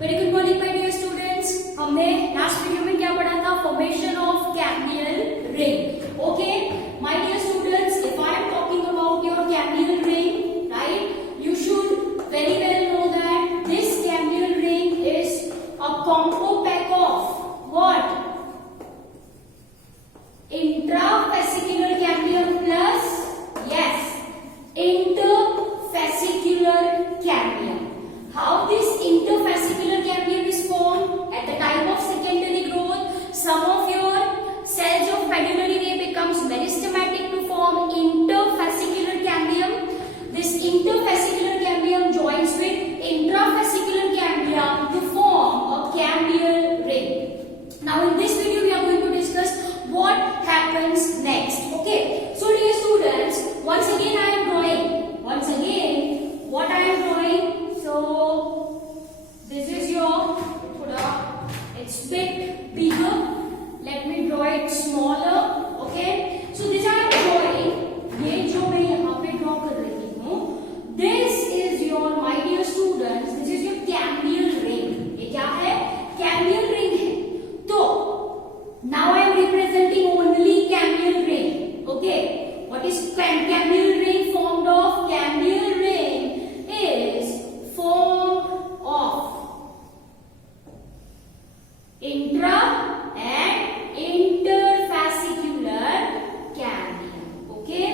Very good morning my dear students. हमने last video में क्या पढ़ा था? Formation of cambial ring. Okay my dear students, if I am talking about your cambial ring, right, you should very well know that this cambial ring is a combo pack of what? Intrafascicular cambium plus interfascicular cambium. How this interfascicular cambium is formed? At the time of secondary growth, some of your cells of medullary ray becomes meristematic to form interfascicular cambium. This interfascicular cambium joins with intrafascicular cambium to form a cambial ring. Now in this video we are going to discuss what happens next. Okay, so dear students, once again I am drawing. Once again, what I am drawing? So this is your thoda, it's bit bigger. Let me draw it smaller. Okay, so this I am drawing. ये जो मैं यहाँ पे draw कर रही हूँ, this is your, my dear students, this is your cambial ring. ये क्या है? Cambial ring है. तो now I am representing only cambial ring. Okay, what is cambial ring formed of? Cambial ring is formed of intra and interfascicular cambium. Okay,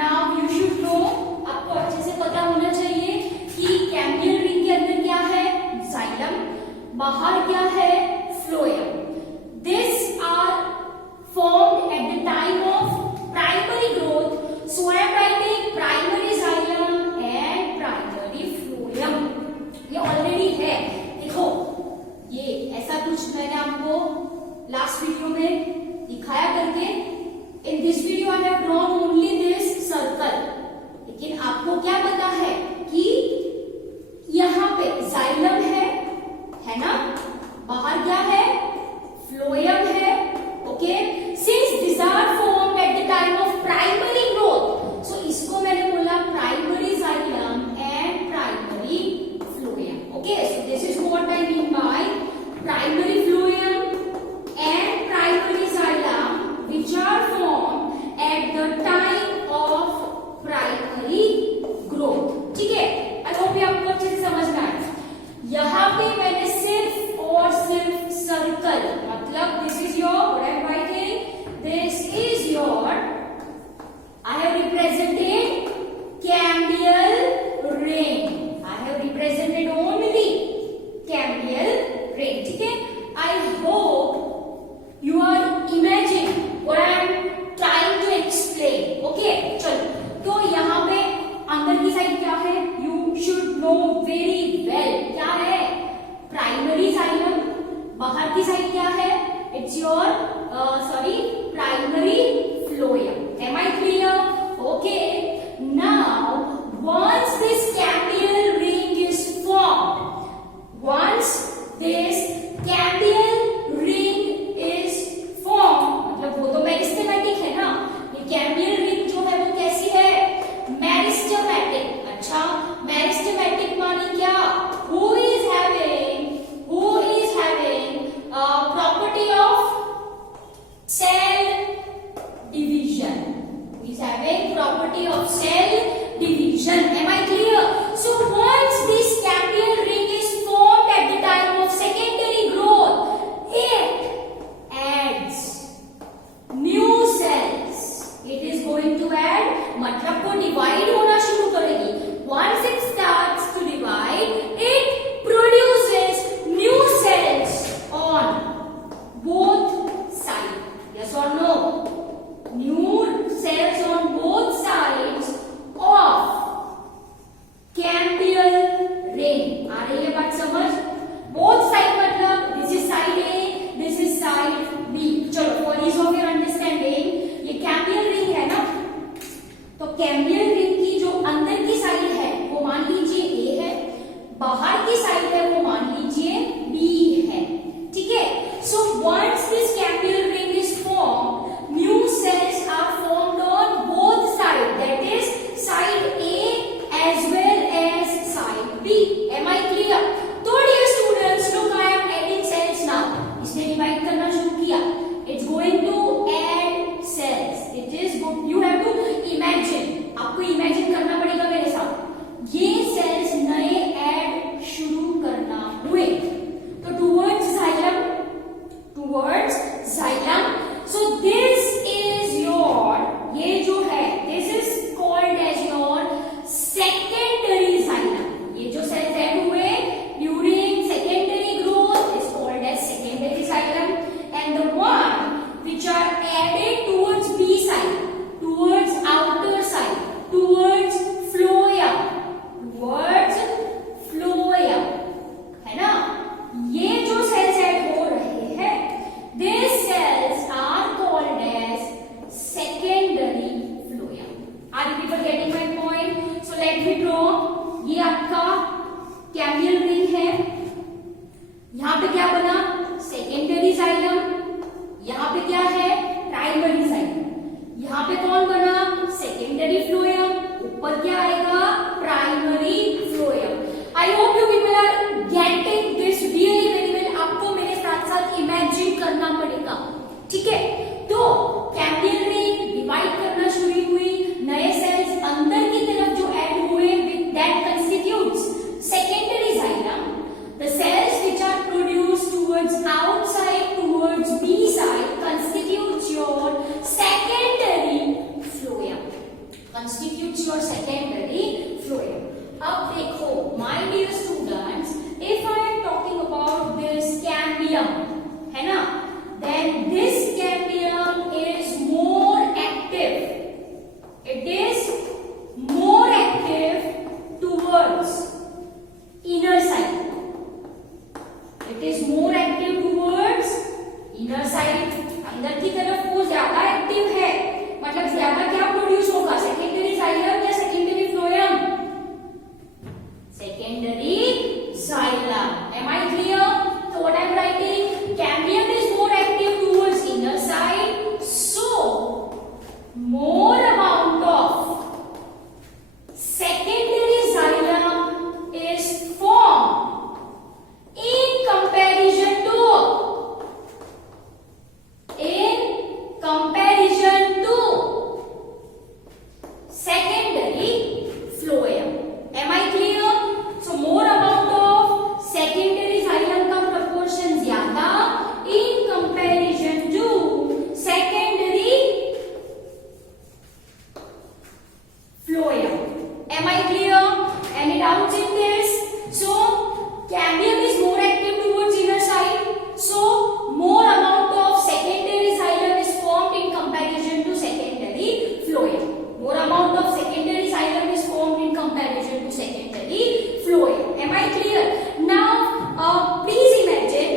now you should know, आपको अच्छे से पता होना चाहिए कि कैम्बियल रिंग के अंदर क्या है? जाइलम, बाहर क्या है? Phloem. These are formed at the time of primary growth. So I am writing primary xylem and primary phloem. ये ऑलरेडी है. देखो ये ऐसा कुछ मैंने आपको लास्ट वीडियो में दिखाया करके. In this video I have drawn only this circle. लेकिन आपको क्या पता है कि यहाँ पे xylem है ना? बाहर क्या है? फ्लोएम है. Okay, since this are formed at the time of primary growth, so इसको मैंने बोला primary xylem and primary phloem. Okay, so this is what I mean by primary phloem and primary xylem which are formed at the time of primary growth. ठीक है, I hope ये आपको अच्छे से समझ में आया. यहाँ पे मैंने सिर्फ और सिर्फ सर्कल, मतलब this is your, what I am writing, this is your, I have represented cambial ring. I have represented only यहाँ पे क्या बना, सेकेंडरी जाइलम, यहाँ पे क्या है, प्राइमरी जाइलम। यहाँ पे कौन बना, सेकेंडरी फ्लोएम, ऊपर क्या आएगा, primary phloem. I hope you people are getting this really very well. आपको मेरे साथ साथ इमेजिन करना पड़ेगा, ठीक है। तो कैम्बियम में डिवाइड करना शुरू हुई, नए सेल्स अंदर की तरफ जो ऐड हुए, that constitutes secondary xylem. The cells which are produced towards outside, towards B side, constitutes your secondary phloem. Constitutes your secondary phloem. अब देखो, my dear students, if I am talking about this cambium, है ना, then this cambium is more active. It is more active towards inner side. It is more active towards inner side. अंदर की तरफ वो ज्यादा active है, मतलब ज्यादा क्या प्रोड्यूस होगा, सेकेंडरी जाइलम या secondary phloem, secondary xylem. Am I clear? So what I am writing, cambium is more active towards inner side, so more amount of secondary xylem is formed in comparison to secondary phloem. Am I clear? So more amount of secondary xylem का proportion ज्यादा in comparison to secondary phloem. Am I clear? Any doubts in this? So cambium is more active towards inner side, so more amount of secondary xylem is formed in comparison to secondary phloem. More amount of secondary xylem is formed in comparison to secondary phloem. Am I clear? Now, please imagine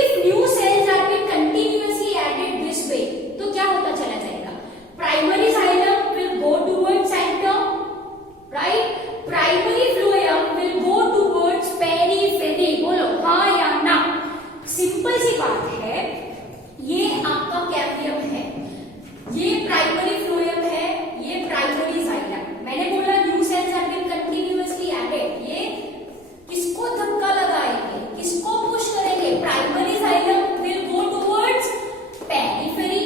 if new cells are being continuously added this way, तो क्या होता चला जाएगा? Primary xylem will go towards center, right? Primary phloem will go towards periphery. बोलो हाँ या ना? Simple सी बात है, ये आपका कैम्बियम है, ये प्राइमरी फ्लोएम है, ये प्राइमरी जाइलम। मैंने बोला new cells are being continuously added, ये किसको धक्का लगाएंगे, किसको पुश करेंगे, primary xylem will go towards periphery.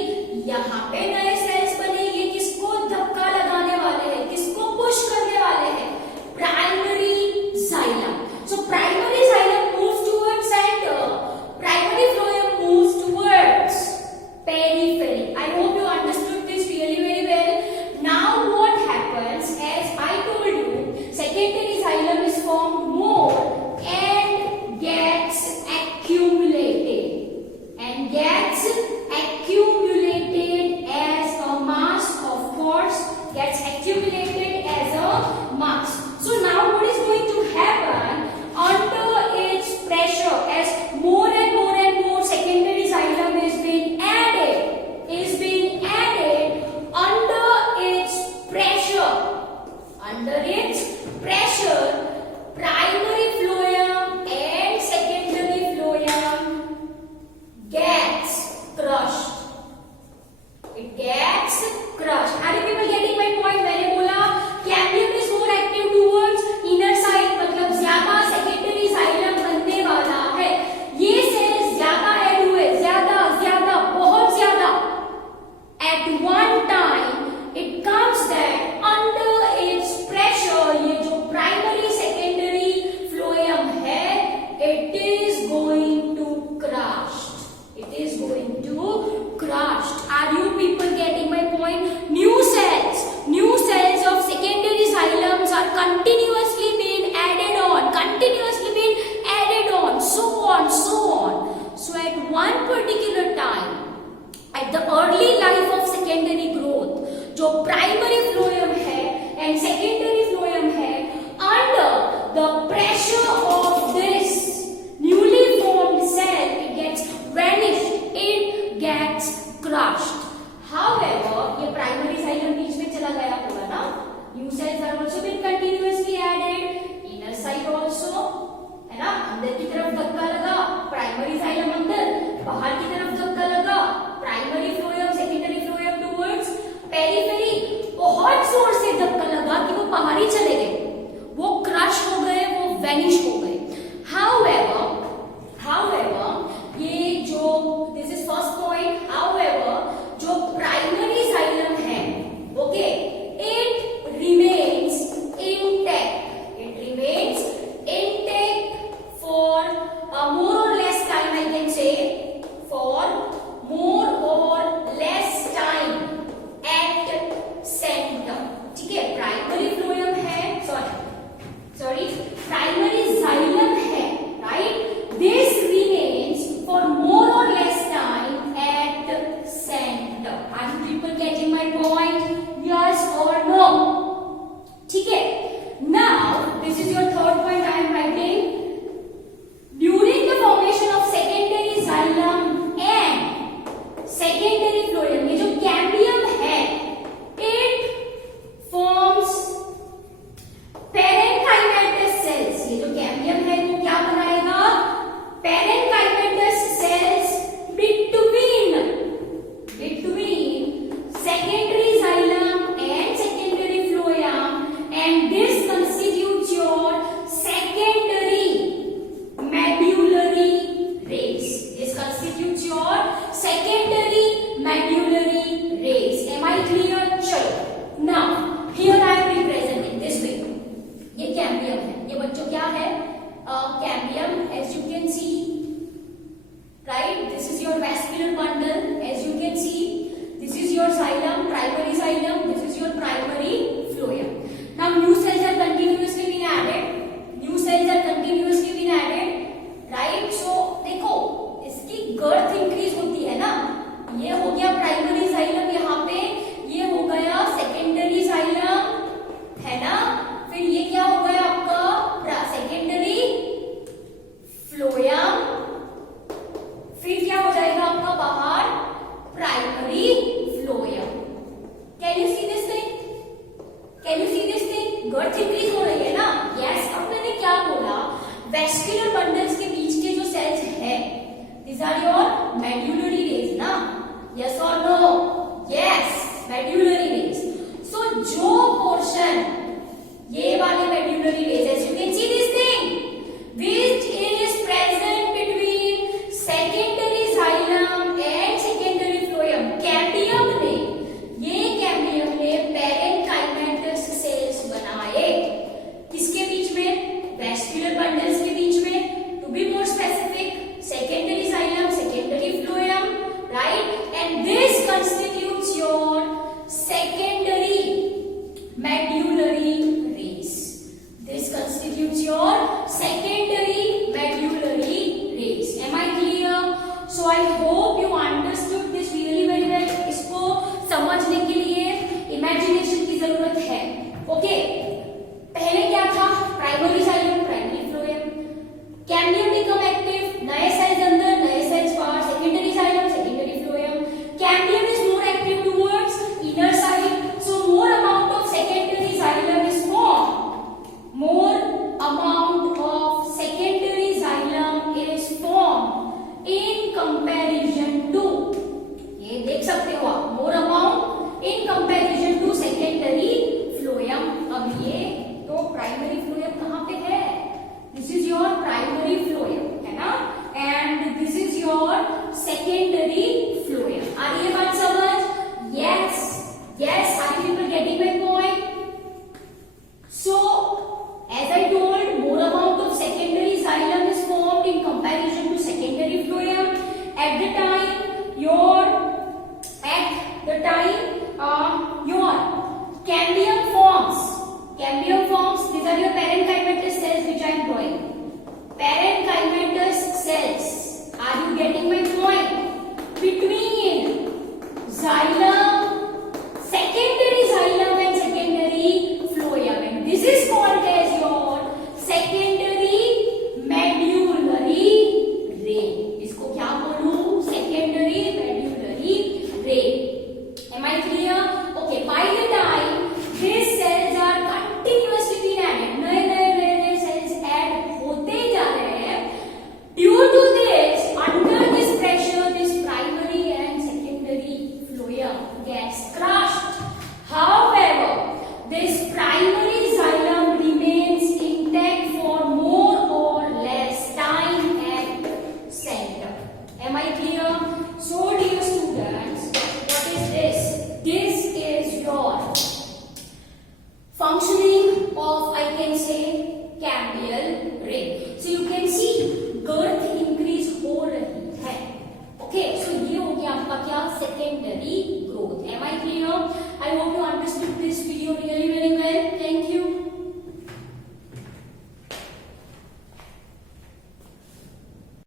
यहाँ पे नए सेल्स बने, ये किसको धक्का लगाने वाले हैं, किसको पुश करने वाले हैं, primary xylem. So primary xylem moves towards centre, primary phloem moves towards periphery. I hope you understood this really very well. Now what happens, as I told you, secondary xylem is formed more and gets accumulated as a mass, of course, gets accumulated as a mass. So now what is going to happen, under its pressure, as more and more and more secondary xylem is being added under its pressure, primary phloem and secondary phloem gets crushed. It gets crushed. Are you people getting my point? मैंने बोला cambium is more active towards inner side, मतलब ज्यादा secondary xylem बनने वाला है। ये sales ज्यादा add हुए, ज्यादा बहुत ज्यादा। At one time it comes that under its pressure, ये जो primary secondary phloem है, it is going to crush. It is going to crush. Are you people getting my point? New cells of secondary xylems are continuously being added on, so on. So at one particular time, at the early life of secondary growth, जो primary phloem है and secondary phloem है, under the pressure of this newly formed cell, it gets vanished, it gets crushed. However, ये primary xylem बीच में चला गया होगा ना, new cells are also been continuously added, inner side also, है ना, अंदर की तरफ धक्का लगा, नए